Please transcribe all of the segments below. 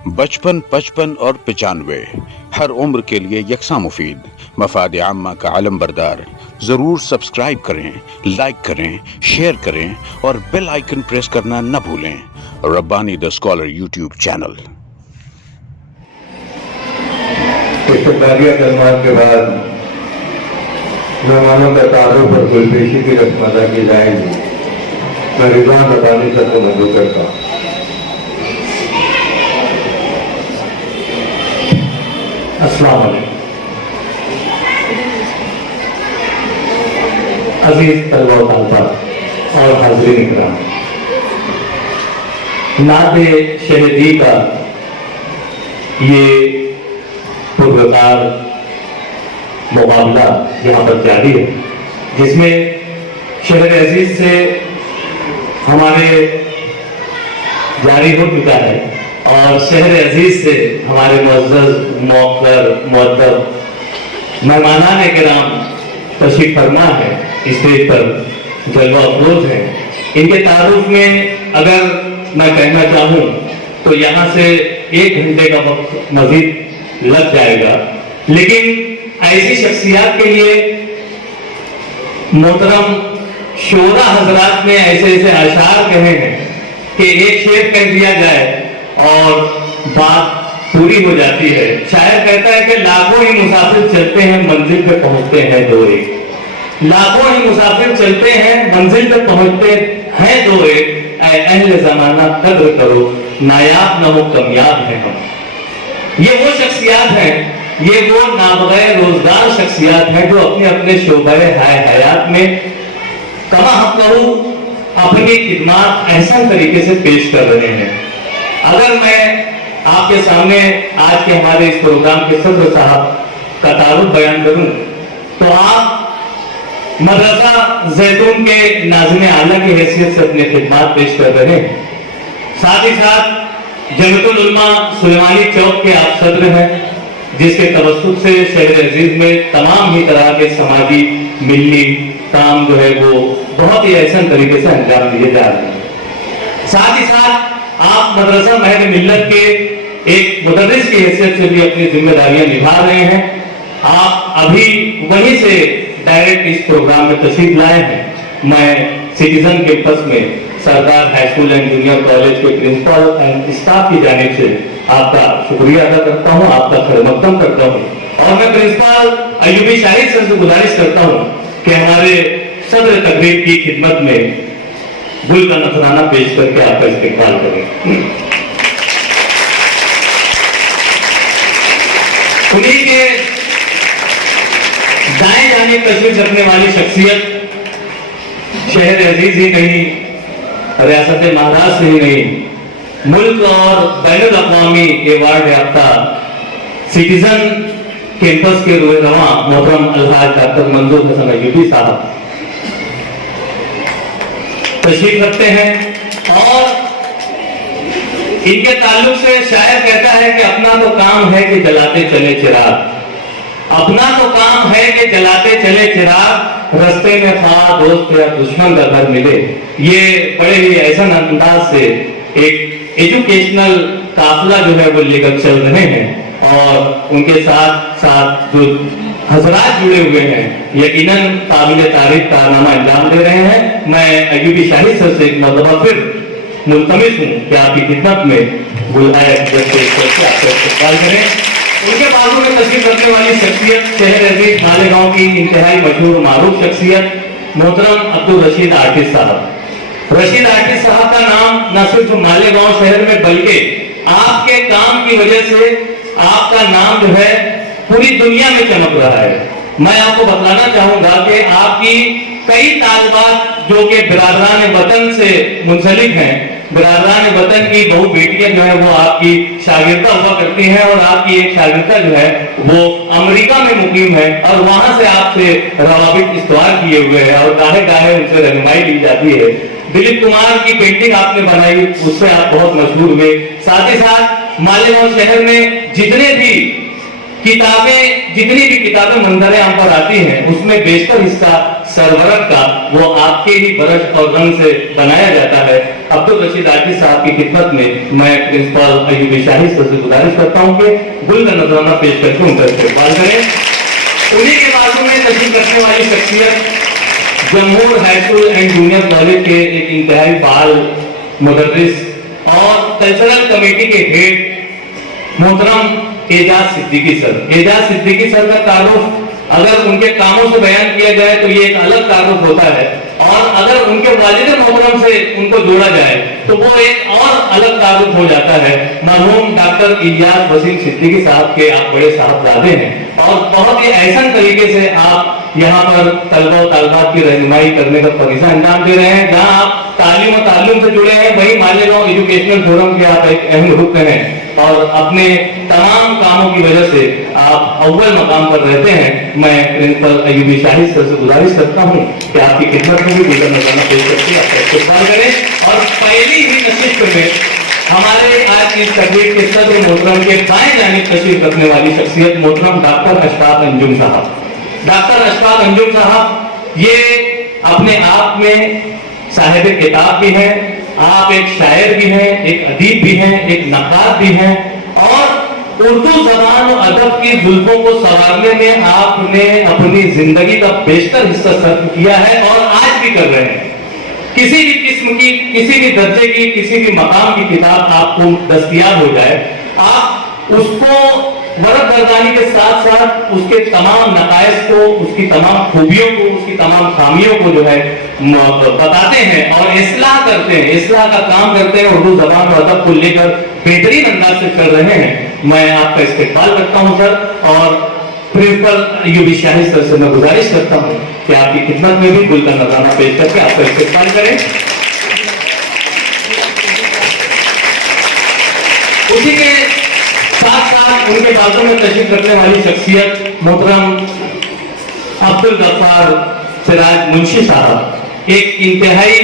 55, 55 और 95 हर उम्र के लिए यकसा मुफीद मफाद आम्मा का आलम बरदार। ज़रूर सब्सक्राइब करें, लाइक करें, शेयर करें और बेल आइकन प्रेस करना न भूलें। Rabbani the scholar YouTube channel. इफ्तितारिया कलमात के बाद मेहमानों का तारुफ और गुलपेशी की रस्म अदा की जाएगी। मैं रिजवान रब्बानी सर को मंजूर करता हूँ। अस्सलाम वालेकुम। अजीज तलबा व तालिबात और हाज़रीन इकराम, नाते शहदी का ये पुरवकार मुकाबला यहाँ पर जारी है, जिसमें शहर अजीज से हमारे जारी हो चुका है और शहर अजीज से हमारे मुअज़्ज़ज़ मौक़र मुअद्दब मेहमानान किराम तशरीफ़ फरमा है, स्टेज पर जलवा अफरोज है। इनके तारुफ में अगर मैं कहना चाहूँ तो यहाँ से 1 घंटे का वक्त मजीद लग जाएगा, लेकिन ऐसी शख्सियत के लिए मोहतरम शोरा हजरात ने ऐसे ऐसे अशार कहे हैं कि एक शेर कह दिया जाए और बात पूरी हो जाती है। शायर कहता है कि लाखों ही मुसाफिर चलते हैं, मंजिल पे पहुंचते हैं दो एक। लाखों ही मुसाफिर चलते हैं, मंजिल पे पहुंचते हैं दो एक। ऐ अहले ज़माना कद्र करो, नायाब न हो कामयाब हैं हम। ये वो शख्सियत हैं, ये वो नाबगैर रोजगार शख्सियत हैं जो अपने अपने शोबे हयात में कमा हक़हू अपनी खिदमत एहसन तरीके से पेश कर रहे हैं। अगर मैं आपके सामने आज के हमारे इस प्रोग्राम के सदर साहब का तारुफ बयान करूं तो आप मदरसा जैतून के नाज़िम आला की हैसियत से अपने खिदमत पेश कर रहे हैं। साथ ही साथ जमीयतुल उलमा सुलेमानी चौक के आप सदर हैं, जिसके तवस्सुत से शहर अजीज में तमाम ही तरह के समाजी मिली काम जो है वो बहुत ही एहसन तरीके से अंजाम दिए जा रहे हैं। साथ ही साथ आप मदरसा महल मिल्लत के एक मुदर्रिस की हैसियत से भी अपनी जिम्मेदारियां निभा रहे हैं। आप अभी वहीं से डायरेक्ट इस प्रोग्राम में तशरीफ लाए हैं। मैं सिटीजन कैंपस में Sardar high school and junior college के प्रिंसिपल एंड स्टाफ की जानिब से आपका शुक्रिया अदा करता हूं, आपका खैर-ए-मक़दम करता हूं और मैं प्रिंसिपल अय्यूबी शाहिद सर से गुजारिश करता हूं कि हमारे सदर तकरीब की खिदमत में गुल का नजराना पेश करके आपका इस्तेक़बाल करें। उन्हीं के दाएं जानिब तशरीफ रखने वाली शख्सियत शहर अजीज ही नहीं, रियासत महाराष्ट्र ही नहीं, मुल्क और बैनुल अक़वामी अवार्ड याफ्ता सिटीजन कैंपस के रोए-रवां मोहतरम अलहाज डॉक्टर मंजूर हसन अय्यूबी साहब तशरीफ रखते हैं और इनके ताल्लुक से शायर कहता है कि अपना तो काम है कि जलाते चले चिराग, अपना तो काम है कि जलाते चले चिराग, रास्ते में ख्वाह दोस्त या दुश्मन का घर मिले। ये बड़े ही ऐसा अंदाज से एक एजुकेशनल काफिला जो है वो लेकर चल रहे हैं और उनके साथ साथ जो हजरात जुड़े हुए हैं यकीनन काबिल तारीफ कारनामा अंजाम दे रहे हैं। मैं अय्यूबी शाहिद सर से एक मरतबा फिर मुल्तमिस हूँ कि आपकी खिदमत में बुलाए आपका इस्तेक़बाल करें। उनके बाजू में तशरीफ रखने वाली शख्सियत शहर अजीज मालेगांव की इंतहाई मशहूर मारूफ शख्सियत मोहतरम अब्दुल रशीद आर्टिस्ट साहब। रशीद आर्टिस्ट साहब का नाम न सिर्फ मालेगांव शहर में बल्कि आपके काम की वजह से आपका नाम जो है पूरी दुनिया में चमक रहा है। मैं आपको बतलाना चाहूंगा कि आपकी कई तालिबात जो कि बिरादरान वतन से मुंसलिक हैं, बिरादरान वतन की बहु बेटियां जो है वो आपकी शागिर्दा हुआ करती हैं और आपकी एक शागिर्दा जो है वो अमेरिका में मुकीम है और वहां से आपसे रवाबित इस्तवार किए हुए हैं और गाहे गाहे उनसे रहनुमाई ली जाती है। दिलीप कुमार की पेंटिंग आपने बनाई, उससे आप बहुत मशहूर हुए। साथ ही साथ मालेगांव शहर में जितनी भी किताबें मंजर आम पर आती हैं उसमें बेशतर हिस्सा सरवरक का वो आपके ही ब्रश और रंग से बनाया जाता है। अब्दुल रशीद आकिब साहब की खिदमत में मैं प्रिंसिपल अयूबी शाही सर से गुजारिश करता हूँ कि गुल का नजराना पेश करके उनका इस्तेमाल करें। उन्हीं के बाजू में तशरीफ रखने वाली शख्सियत Jamhoor high school and junior college के एक इंतहाई फाल मुदर्रिस और कल्चरल कमेटी के हेड मोहतरम एजाज सिद्दीकी सर। एजाज सिद्दीकी सर का तारुफ अगर उनके कामों से बयान किया जाए तो ये एक अलग तारुफ होता है, और अगर उनके वालिद मोहतरम से उनको जोड़ा जाए तो वो एक और अलग तारुफ हो जाता है। मरहूम डॉक्टर इलियास वसीम सिद्दीकी साहब के आप बड़े साहबजादे हैं और बहुत ही ऐसा तरीके से आप यहाँ पर तलबा और तालिबात की रहनुमाई करने का फरीज़ा अंजाम दे रहे हैं। जहाँ आप तालीम और ताल्लुम से जुड़े हैं, वहीं मालेगांव एजुकेशनल फोरम के आप एक अहम रुकन हैं और अपने तमाम कामों की वजह से आप अव्वल मकाम पर रहते हैं। मैं प्रिंसिपल अयूबी शाही सर से गुजारिश करता हूँ कि आपकी खिदमत में भी गुजर नजराना पेश करके आपका इस्तेमाल करें। और पहली ही नशिस्त में हमारे आज की इस तकरीर के सदर मोहतरम के बाएं जानिब तशरीफ रखने वाली शख्सियत मोहतरम डॉक्टर अशफाक अंजुम साहब। डॉक्टर अशफाक अंजुम साहब ये अपने आप में साहिब किताब भी हैं, आप एक शायर भी हैं, एक अदीब भी हैं, एक नक़ाद भी हैं, और उर्दू ज़बान और अदब की जुल्फों को संवारने में आपने अपनी जिंदगी का बेशतर हिस्सा सर्व किया है और आज भी कर रहे हैं। किसी भी किस्म की, किसी भी दर्जे की, किसी भी मकाम की किताब आपको दस्तयाब हो जाए, आप उसको वरद गर्दानी के साथ साथ उसके तमाम नकायस को, उसकी तमाम खूबियों को, उसकी तमाम खामियों को जो है बताते हैं और इस्लाह करते हैं, इस्लाह का काम करते हैं, उर्दू ज़बान और अदब को लेकर बेहतरीन अंदाज से कर रहे हैं। मैं आपका इस्तेक़बाल करता हूं सर, और प्रिंसिपल अयूबी शाही सर से मैं गुजारिश करता हूं कि आपकी खिदमत में भी गुल का नजराना पेश करके आपका इस्तेक़बाल करें। उसी के साथ साथ उनके बाजू में तशरीफ रखने वाली शख्सियत मोहतरम अब्दुल गफ्फार सिराज मुंशी साहब, एक इंतहाई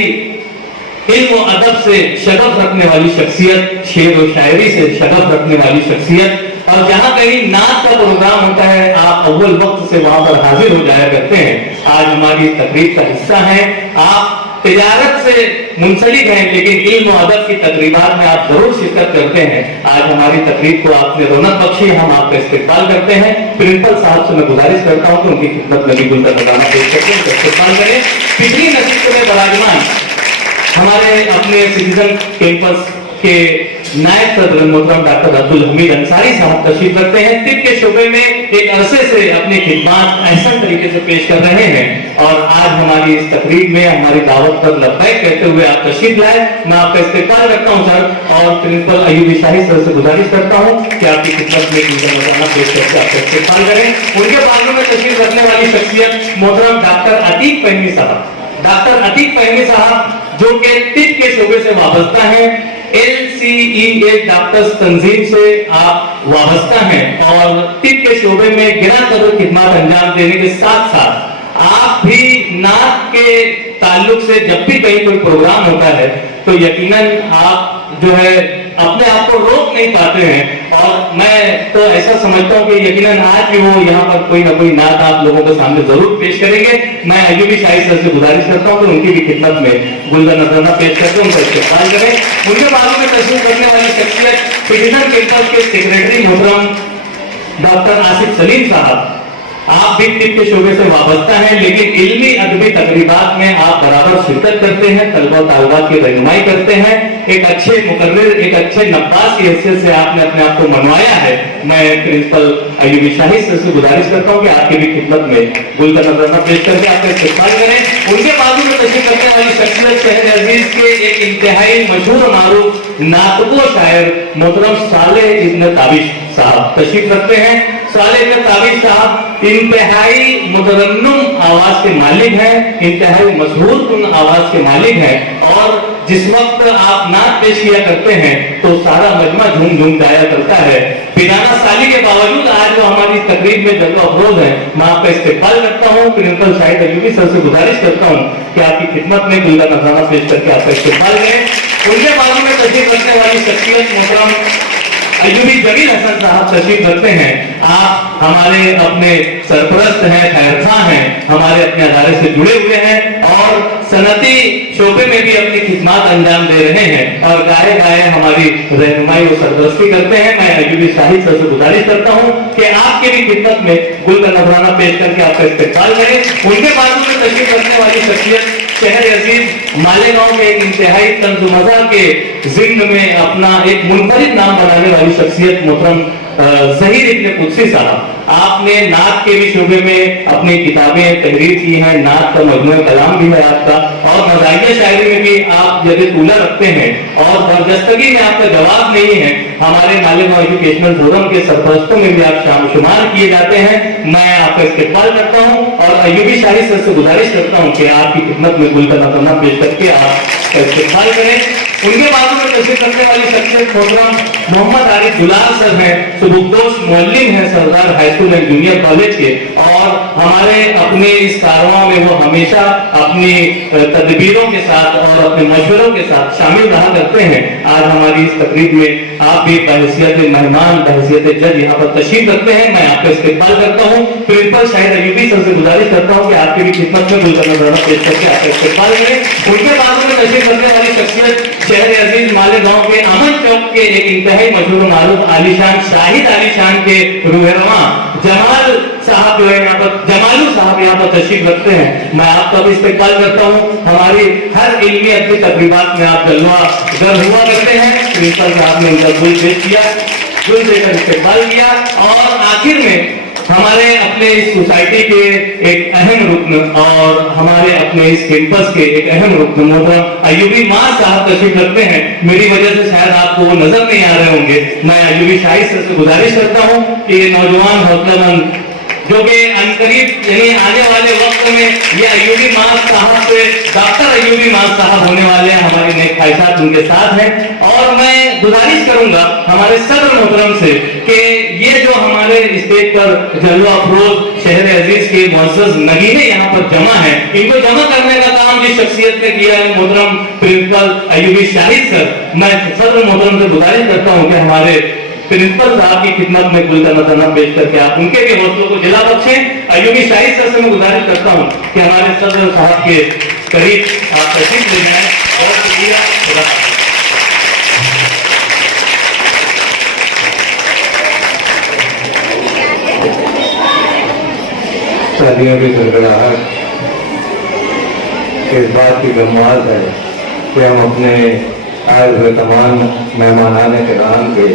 इल्म और अदब से शगफ रखने वाली शख्सियत, शेर और शायरी से शगफ रखने वाली शख्सियत, और जहां कहीं नाच का प्रोग्राम होता है आप अव्वल वक्त से वहां पर हाजिर हो जाया करते हैं। आज हमारी तकरीब का हिस्सा हैं, आप तिजारत से मुंसलिक हैं लेकिन इल्म और अदब की तकरीबात में आप जरूर शिरकत करते हैं। आज हमारी तकरीब को आपने रौनक बख्शी, हम आपका इस्तेक़बाल करते हैं। प्रिंसिपल साहब से मैं गुजारिश करता हूं कि उनकी खिदमत में भी गुल का नजराना पेश करके उनका इस्तेक़बाल करें। पिछली नशिस्त में बराजमान हमारे अपने सिटीजन कैंपस के नायब सदर मोहतरम डॉक्टर अब्दुल हमीद अंसारी साहब तशरीफ रखते हैं। तिब के शोबे में एक अरसे से अपनी खिदमत अहसन तरीके से पेश कर रहे हैं और आज हमारी इस तकरीब में हमारी दावत पर लब्बैक कहते हुए आप तशरीफ लाए। मैं आपका इस्तेक़बाल करता हूं सर, और प्रिंसिपल अयूबी शाही सर से गुजारिश करता हूं कि आपकी खिदमत में नजराना पेश करके आपका इस्तेक़बाल करें। उनके बाजू में तशरीफ रखने वाली शख्सियत मोहतरम डॉक्टर अतीक फहमी साहब। डॉक्टर अतीक फहमी साहब जो कि तिब के शोबे से वाबस्ता है, LCEA डॉक्टर्स तंजीम से आप वाबस्ता हैं और तिब के शोबे में गिरा कदर खिदमत अंजाम देने के साथ साथ आप भी नात के ताल्लुक से जब भी कहीं कोई प्रोग्राम होता है तो यकीनन आप जो है अपने आप को रोक नहीं पाते हैं, और मैं तो ऐसा समझता हूं कि यकीनन आज भी वो यहाँ पर कोई ना कोई नात आप लोगों के सामने जरूर पेश करेंगे। मैं अयूबी शाही सर से गुजारिश करता हूं कि उनकी भी खिदमत में गुल का नजराना पेश करके उनका इस्तेक़बाल करें। उनके बारे में तशरीफ रखने वाली शख्सियत सिटीजन कैंपस के सेक्रेटरी मोहतरम डॉक्टर आसिफ सलीम साहब। आप भी तिब के शोबे से वाबस्ता हैं लेकिन इल्मी अदबी तकरीबात में आप बराबर शिरकत करते हैं, तलबा तालिबात की रहनुमाई करते हैं। एक अच्छे मुकर्रिर, एक अच्छे नब्बास की हैसियत से आपने अपने आप को मनवाया है। मैं प्रिंसिपल अयूबी शाही सर से गुजारिश करता हूं कि आपकी भी खिदमत में गुल का नजराना पेश करके आपका इस्तेक़बाल करें। उनके बाजू में तशरीफ रखने वाली शख्सियत शहर अजीज के एक इंतहाई मशहूर मारूफ नातको शायर मोहतरम सालेह इब्न ताबिश साहब तशरीफ रखते हैं। सालेह इब्न ताबिश साहब इंतहाई मुतरन्नुम आवाज के मालिक हैं, इंतहाई मशहूर कुन आवाज के मालिक हैं, और जिस वक्त आप नात पेश किया करते हैं तो सारा मजमा झूम झूम जाया करता है। पिराना साली के बावजूद आज वो हमारी तकरीब में जगह अफरोज है। मैं आपका इस्तेक़बाल करता हूँ। प्रिंसिपल शाहिद अयूबी सर से गुजारिश करता हूँ कि आपकी खिदमत में गुल का नजराना पेश करके आपका इस्तेक़बाल करें। उनके बाजू में तशरीफ रखने वाली शख्सियत मोहतरम ایوبی جمیل حسن صاحب تشریف رکھتے ہیں. آپ ہمارے اپنے سرپرست ہیں, خیر خواہ ہیں, ہمارے اپنے ادارے سے جڑے ہوئے ہیں اور صنعتی شعبے میں بھی اپنی خدمات انجام دے رہے ہیں اور گائے گائے ہماری رہنمائی و سرپرستی کرتے ہیں. میں ایوبی شاہد سر سے گزارش کرتا ہوں کہ آپ کی بھی خدمت میں گل کا نذرانہ پیش کر کے آپ کا استقبال کریں. ان کے بازو میں تشریف رکھنے والی شخصیت شہر عزیز مالیگاؤں کے ایک انتہائی طنز و مزاح کے ضمن میں اپنا ایک منفرد نام بنانے والی شخصیت محترم ظہیر ابن قدسی صاحب. آپ نے نعت کے بھی شعبے میں اپنی کتابیں تحریر کی ہیں, نعت کا مجموعہ کلام بھی ہے آپ کا, اور مزاحیہ شاعری میں بھی آپ جگہ طولہ رکھتے ہیں اور برجستگی میں آپ کا جواب نہیں ہے. ہمارے مالیگاؤں ایجوکیشنل فورم کے سرپرستوں میں بھی آپ شمار کیے جاتے ہیں. میں آپ کا استقبال کرتا ہوں اور ایوبی شاہد سر سے گزارش کرتا ہوں کہ آپ کی خدمت میں گل کا نذرانہ پیش کر کے آپ کا استقبال کریں. ان کے بازو میں تشریف رکھنے والی شخصیت محترم محمد عارف دلال سر ہیں, سبکدوش معلم ہیں سردار high school and junior college کے, اور ہمارے اپنے اس کارواں میں وہ ہمیشہ اپنی تدبیروں کے ساتھ اور اپنے مشوروں کے ساتھ شامل رہا کرتے ہیں. آج ہماری اس تقریب میں آپ بھی بحیثیت مہمان, بحیثیت جج یہاں پر تشریف رکھتے ہیں. میں آپ کا استقبال کرتا ہوں. پرنسپل شاہد ایوبی سر سے گزارش کرتا ہوں کہ آپ کی بھی خدمت میں گل کا نذرانہ پیش کر کے آپ کا استقبال کریں. ان کے بازو میں تشریف رکھنے والی شخصیت شہر عزیز مالیگاؤں کے امن چوک کے ایک انتہائی مشہور و معروف عالی شان شاہد عالی شان کے روح رواں جمال صاحب جو ہے یہاں پر, جمالو صاحب یہاں پر تشریف رکھتے ہیں. میں آپ کا بھی استقبال کرتا ہوں. ہماری ہر علمی ادبی تقریبات میں آپ جلوہ گر ہوا کرتے ہیں. پرنسپل صاحب نے ان کا گل پیش کیا, گل دے کر استقبال کیا, اور آخر میں ہمارے اپنے اس سوسائٹی کے ایک اہم رکن اور ہمارے اپنے اس کیمپس کے ایک اہم رکن محترم ایوبی ماس صاحب تشریف رکھتے ہیں. میری وجہ سے شاید آپ کو وہ نظر نہیں آ رہے ہوں گے. میں ایوبی شاہد سر سے گزارش کرتا ہوں کہ یہ نوجوان حوصلہ مند جو کہ عنقریب یعنی آنے والے وقت میں یہ ایوبی ماس صاحب سے ڈاکٹر ایوبی ماس صاحب ہونے والے ہیں, ہماری نیک خواہشات ان کے ساتھ ہیں. اور میں گزارش کروں گا ہمارے صدر محترم سے کہ یہ جو ہمارے اسٹیج پر جلوہ افروز شہر عزیز کے معزز نگینے یہاں پر جمع ہیں, ان کو جمع کرنے کا کام جس شخصیت نے کیا ہے محترم پرنسپل ایوبی شاہد سر. میں صدر محترم سے گزارش کرتا ہوں کہ ہمارے پرنسپل صاحب کی خدمت میں گل کا نذرانہ پیش کر کے آپ ان کے بھی حوصلوں کو جلا بخشیں. ایوبی شاہد سر سے میں گزارش کرتا ہوں کہ ہمارے صدر صاحب کے قریب آپ تشریف لے جائیں. بہت شکریہ. خدا حافظ. شادیوں کی گڑگڑاہٹ اس بات کی گماز ہے کہ ہم اپنے آئے ہوئے تمام مہمانان کرام کے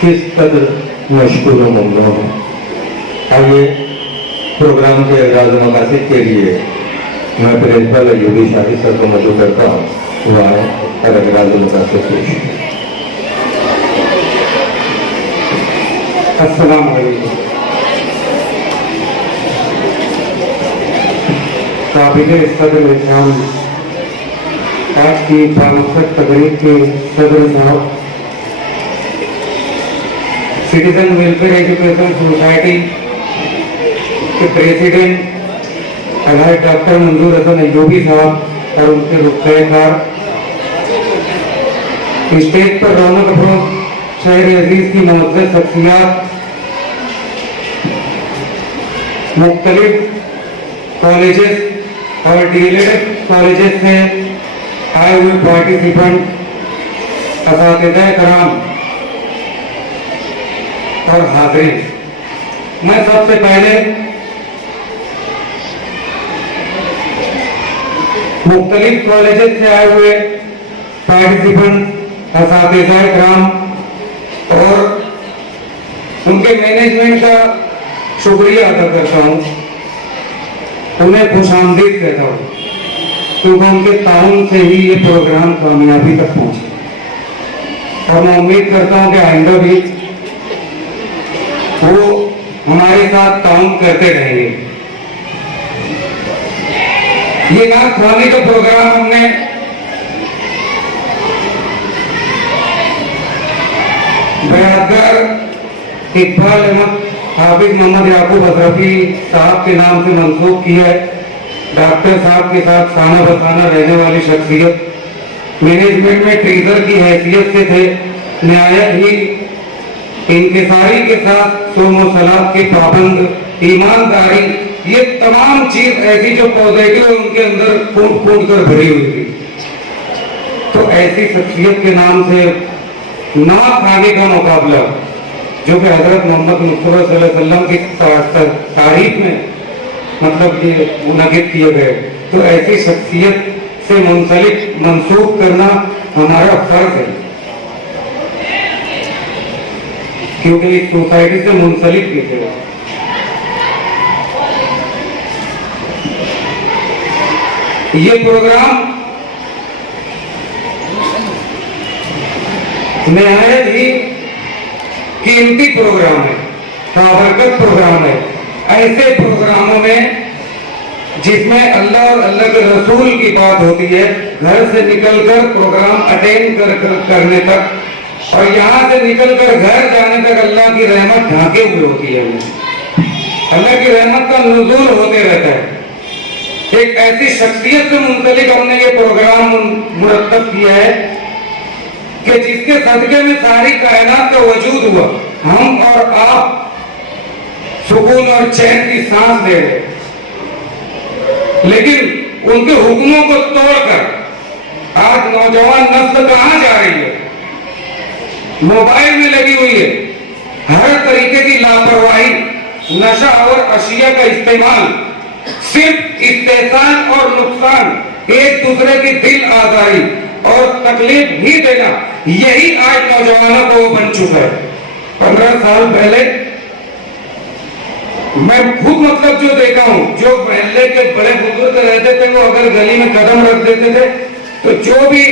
کس قدر مشکور و ممنون ہیں. آئیے پروگرام کے اعزاز و مقاصد کے لیے میں پرنسپل ایوبی شاہد سر کو مدعو کرتا ہوں. وہ آئے اور اعزاز و مقاصد پیش. السلام علیکم. قابل صدر احترام آج کی بامقصد تقریب کے صدر صاحب, سٹیزن ویلفیئر ایجوکیشن سوسائٹی کے پریزیڈنٹ الحاج ڈاکٹر منظور حسن ایوبی صاحب اور ان کے رخصت کار, اسٹیج پر رونق افروز شہر عزیز کی معزز شخصیات, مختلف کالجز اور ڈی ایل ایڈ کالجز سے آئے ہوئے پارٹیسپینٹ, اساتذہ کرام اور حاضرین. میں سب سے پہلے مختلف کالجز سے آئے ہوئے پارٹیسپینٹ, اساتذہ کرام اور ان کے مینجمنٹ کا شکریہ ادا کرتا ہوں. انہیں خوش آمدید کہتا ہوں کیونکہ ان کے تعاون سے ہی یہ پروگرام کامیابی تک پہنچے, اور میں امید کرتا ہوں کہ آئندہ بھی وہ ہمارے ساتھ تعاون کرتے رہیں گے. یہ نعت خوانی کا پروگرام ہم نے بیادگار اقبال احمد حافظ محمد یعقوب اشرفی صاحب کے نام سے منسوخ کی ہے. ڈاکٹر صاحب کے ساتھ خانہ بخانہ رہنے والی شخصیت, مینجمنٹ میں ٹریزر کی حیثیت سے تھے, نہایت ہی इंकिसारी के साथ सोम और सलात के पाबंद, ईमानदारी, ये तमाम चीज ऐसी जो पॉजिटिव उनके अंदर फूट फूट कर भरी हुई थी। तो ऐसी शख्सियत के नाम से नमक खाने का मुकाबला जो कि हजरत मोहम्मद मुस्तफा सल्लल्लाहु अलैहि वसल्लम की तारीफ में मतलब ये मुनक़िद किए गए, तो ऐसी शख्सियत से मुंसलिक मंसूब करना हमारा फर्ज है, क्योंकि इस सोसाइटी से मुंसलिक भी थे। ये प्रोग्राम निहायत ही कीमती प्रोग्राम है, बाबरकत प्रोग्राम है। ऐसे प्रोग्रामों में जिसमें अल्लाह और अल्लाह के रसूल की बात होती है, घर से निकलकर प्रोग्राम अटेंड करने तक और यहाँ से निकलकर घर जाने तक अल्लाह की रहमत ढांके हुए होती है। अल्लाह की रहमत का नुज़ूल होते रहता है। एक ऐसी शख्सियत से मुंसलिक हमने ये प्रोग्राम मुरतब किया है कि जिसके सदके में सारी कायनात का वजूद हुआ, हम और आप सुकून और चैन की सांस ले रहे, लेकिन उनके हुक्मों को तोड़कर आज नौजवान नस्ल कहां जा रही है? मोबाइल में लगी हुई है। हर तरीके की लापरवाही, नशा और अशिया का इस्तेमाल, सिर्फ इस्तेहसान और नुकसान, एक दूसरे की दिल आजारी और तकलीफ ही देना, यही आज नौजवानों को वो बन चुका है। 15 साल पहले मैं खुद मतलब जो देखा हूं, जो पहले के बड़े बुजुर्ग रहते थे वो अगर गली में कदम रख देते थे तो जो भी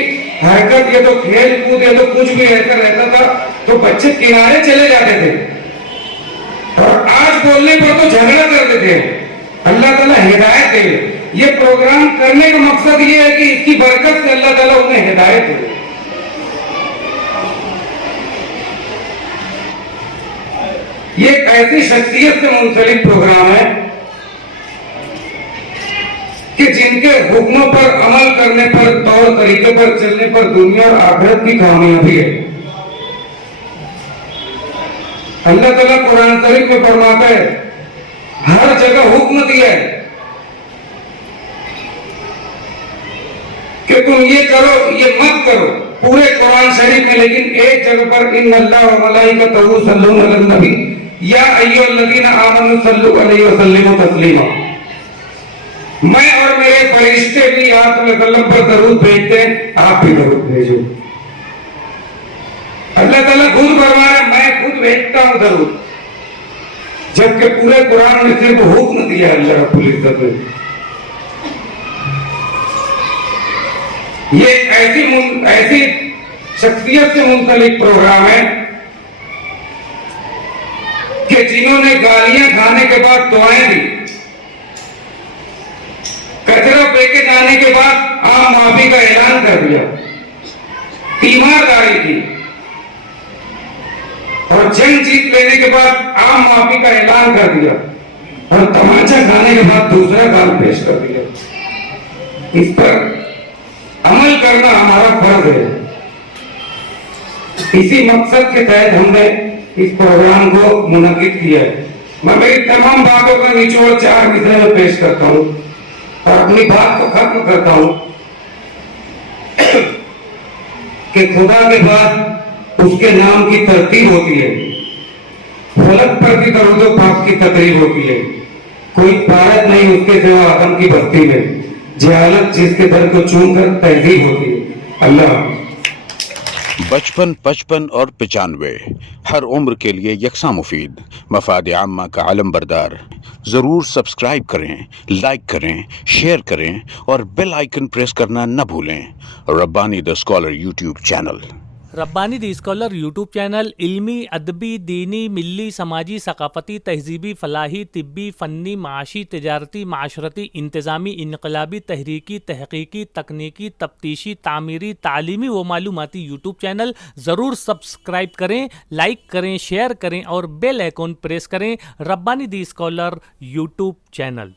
हरकत या तो खेल कूद या तो कुछ भी ऐसा रहता था तो बच्चे किनारे चले जाते थे, और आज बोलने पर तो झगड़ा कर देते हैं। अल्लाह ताला हिदायत दे। ये प्रोग्राम करने का मकसद ये है कि इसकी बरकत से अल्लाह ताला उन्हें हिदायत दे। ये एक ऐसी शख्सियत से मुंसलिक प्रोग्राम है कि जिनके हुक्मों पर अमल करने पर, तौर तरीके पर चलने पर दुनिया और आखिरत की कामयाबी है। अल्लाह ताला कुरान शरीफ में फरमाता है, हर जगह हुक्म दिया है कि तुम ये करो, ये मत करो, पूरे कुरान शरीफ में। लेकिन एक जगह पर इन्नल्लाह व मलाइकतहु युसल्लूना अलन नबी या अय्युहल्लज़ीना आमनु सल्लु अलैहि व सल्लिमू तस्लीमा। मैं और मेरे फरिश्ते भी आप वसल्लम पर दरूद भेजते हैं, आप भी दरूद भेजो। अल्लाह ताला खुद फरमा रहा है, मैं खुद भेजता हूं दरूद, जबकि पूरे कुरान में सिर्फ हुक्म दिया अल्लाह रब्बुल इज्जत ने। ये ऐसी शख्सियत से मुंसलिक प्रोग्राम है कि जिन्होंने गालियां खाने के बाद दुआएं दी, कचरा फेंके जाने के बाद आम माफी का ऐलान कर दिया, ईमानदारी की, और जंग जीत लेने के बाद आम माफी का ऐलान कर दिया, और तमाचा खाने के बाद दूसरा गाल पेश कर दिया। इस पर अमल करना हमारा फर्ज है। इसी मकसद के तहत हमने इस प्रोग्राम को मुनक़िद किया है। मैं मेरी तमाम बातों का निचोड़ 4 विषय में पेश करता हूँ और अपनी बात को खत्म करता हूँ कि खुदा के बाद उसके नाम की तरतीब होती है, फलक पर भी दरूद व पाक की तकरीब होती है। कोई भारत नहीं उसके सिवा आदम की बस्ती में, जहालत जिसके दर को चूमकर तहजीब होती है। अल्लाह। बचपन, 55 और 95 हर उम्र के लिए यकसा मुफीद, मफाद आम्मा का आलम बरदार। ज़रूर सब्सक्राइब करें, लाइक करें, शेयर करें और बेल आइकन प्रेस करना न भूलें। Rabbani the scholar YouTube channel. Rabbani the scholar YouTube channel इल्मी, अदबी, दीनी, मिली, समाजी, सकाफती, तहजीबी, फलाही, तिब्बी, फ़न्नी, माशी, तिजारती, माशरती, इंतज़ामी, इनकलाबी, तहरीकी, तहकीकी, तकनीकी, तफ्तीशी, तामीरी, तालीमी व मालूमाती यूट्यूब चैनल। ज़रूर सब्सक्राइब करें, लाइक करें, शेयर करें और बेल आइकन प्रेस करें। Rabbani the scholar YouTube channel.